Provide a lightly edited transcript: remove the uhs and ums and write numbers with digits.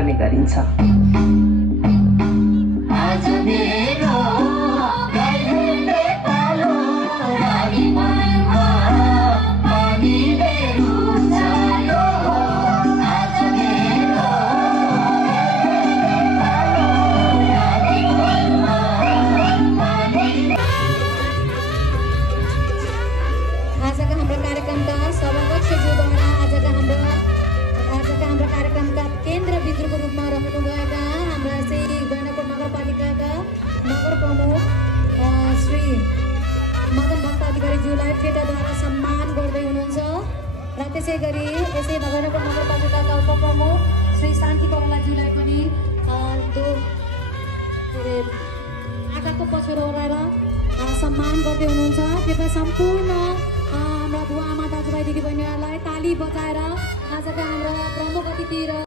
गर्ने गरिन्छ। द्वारा सम्मान गर्दै हुनुहुन्छ र त्यसै गरी यसै नगरकोट नगरपालिकाका उपप्रमुख श्री शान्ति कोइरालाज्यूलाई पनि आँखाको पछ्यौरा ओढाएर सम्मान गर्दै हुनुहुन्छ। कृपया सम्पूर्ण हाम्रा बुवा आमा दाजुभाइ दिदीबहिनीहरूलाई ताली बजाएर आजका हाम्रा प्रमुख अतिथि र